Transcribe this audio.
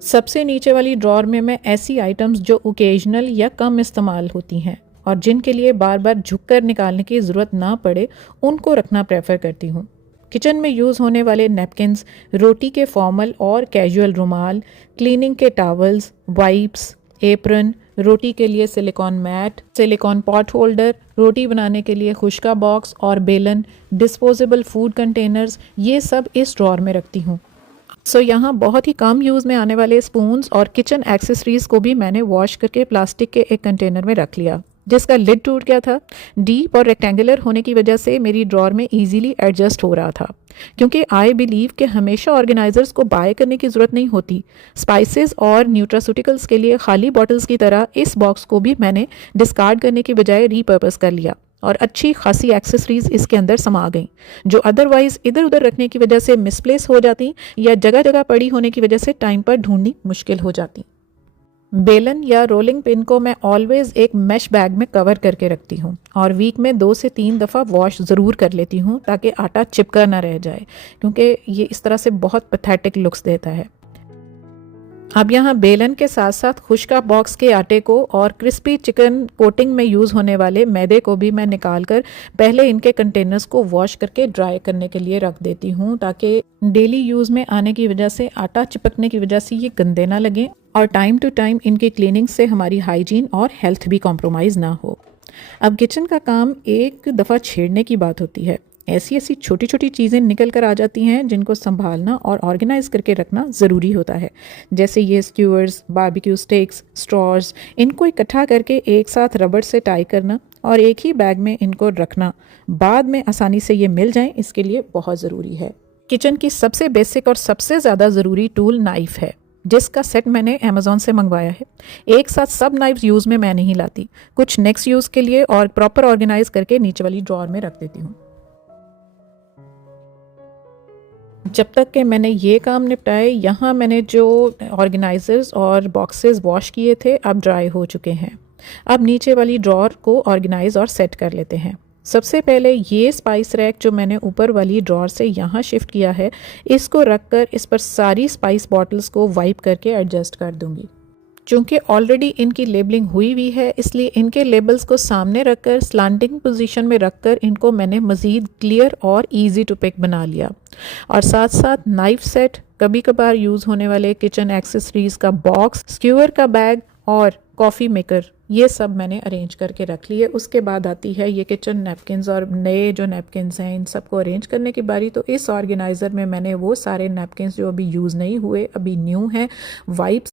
सबसे नीचे वाली ड्रॉर में मैं ऐसी आइटम्स जो ओकेजनल या कम इस्तेमाल होती हैं और जिनके लिए बार बार झुककर निकालने की ज़रूरत ना पड़े उनको रखना प्रेफर करती हूँ। किचन में यूज़ होने वाले नैपकिन्स, रोटी के फॉर्मल और कैजुअल रुमाल, क्लीनिंग के टॉवल्स, वाइप्स, एप्रन, रोटी के लिए silicone mat, silicone pot holder, रोटी बनाने के लिए खुश्का बॉक्स और बेलन, डिस्पोजेबल फूड कंटेनर्स, ये सब इस ड्रॉर में रखती हूँ। यहाँ बहुत ही कम यूज़ में आने वाले स्पून्स और किचन एक्सेसरीज़ को भी मैंने वॉश करके प्लास्टिक के एक कंटेनर में रख लिया जिसका लिड टूट गया था। डीप और रेक्टेंगुलर होने की वजह से मेरी ड्रॉर में इजीली एडजस्ट हो रहा था, क्योंकि आई बिलीव कि हमेशा ऑर्गेनाइजर्स को बाय करने की ज़रूरत नहीं होती। स्पाइसेस और न्यूट्रास्यूटिकल्स के लिए खाली बॉटल्स की तरह इस बॉक्स को भी मैंने डिस्कार्ड करने की बजाय रीपर्पस कर लिया और अच्छी खासी एक्सेसरीज इसके अंदर समा गई जो अदरवाइज इधर उधर रखने की वजह से मिसप्लेस हो जाती या जगह जगह पड़ी होने की वजह से टाइम पर ढूंढनी मुश्किल हो जाती। बेलन या रोलिंग पिन को मैं ऑलवेज एक मैश बैग में कवर करके रखती हूँ और वीक में 2 से 3 दफ़ा वॉश ज़रूर कर लेती हूँ ताकि आटा चिपका ना रह जाए, क्योंकि ये इस तरह से बहुत पैथेटिक लुक्स देता है। अब यहाँ बेलन के साथ साथ खुश्का बॉक्स के आटे को और क्रिस्पी चिकन कोटिंग में यूज़ होने वाले मैदे को भी मैं निकाल कर पहले इनके कंटेनर्स को वॉश करके ड्राई करने के लिए रख देती हूँ ताकि डेली यूज़ में आने की वजह से, आटा चिपकने की वजह से ये गंदे ना लगें और टाइम टू टाइम इनकी क्लीनिंग से हमारी हाइजीन और हेल्थ भी कॉम्प्रोमाइज़ ना हो। अब किचन का काम एक दफ़ा छेड़ने की बात होती है। ऐसी ऐसी छोटी छोटी चीज़ें निकल कर आ जाती हैं जिनको संभालना और ऑर्गेनाइज करके रखना ज़रूरी होता है, जैसे ये स्क्यूअर्स, बारबेक्यू स्टिक्स, स्ट्रॉज, इनको इकट्ठा करके एक साथ रबड़ से टाई करना और एक ही बैग में इनको रखना, बाद में आसानी से ये मिल जाएं, इसके लिए बहुत ज़रूरी है। किचन की सबसे बेसिक और सबसे ज़्यादा ज़रूरी टूल नाइफ़ है, जिसका सेट मैंने अमेज़ॉन से मंगवाया है। एक साथ सब नाइफ्स यूज़ में मैं नहीं लाती, कुछ नेक्स्ट यूज़ के लिए और प्रॉपर ऑर्गेनाइज करके नीचे वाली ड्रॉर में रख देती हूँ। जब तक कि मैंने ये काम निपटाए, यहाँ मैंने जो ऑर्गेनाइजर्स और बॉक्सेस वॉश किए थे अब ड्राई हो चुके हैं। अब नीचे वाली ड्रॉर को ऑर्गेनाइज और सेट कर लेते हैं। सबसे पहले ये स्पाइस रैक जो मैंने ऊपर वाली ड्रॉर से यहाँ शिफ्ट किया है, इसको रखकर इस पर सारी स्पाइस बॉटल्स को वाइप करके एडजस्ट कर दूँगी। चूँकि ऑलरेडी इनकी लेबलिंग हुई हुई है, इसलिए इनके लेबल्स को सामने रखकर स्लांटिंग पोजीशन में रखकर इनको मैंने मज़ीद क्लियर और इजी टू पिक बना लिया। और साथ साथ नाइफ सेट, कभी कभार यूज़ होने वाले किचन एक्सेसरीज़ का बॉक्स, स्क्यूअर का बैग और कॉफ़ी मेकर, ये सब मैंने अरेंज करके रख लिए। उसके बाद आती है ये किचन नैपकिन्स और नए जो नैपकिन्स हैं इन सबको अरेंज करने की बारी। तो इस ऑर्गेनाइज़र में मैंने वो सारे नैपकिन्स जो अभी यूज़ नहीं हुए, अभी न्यू हैं, वाइप्स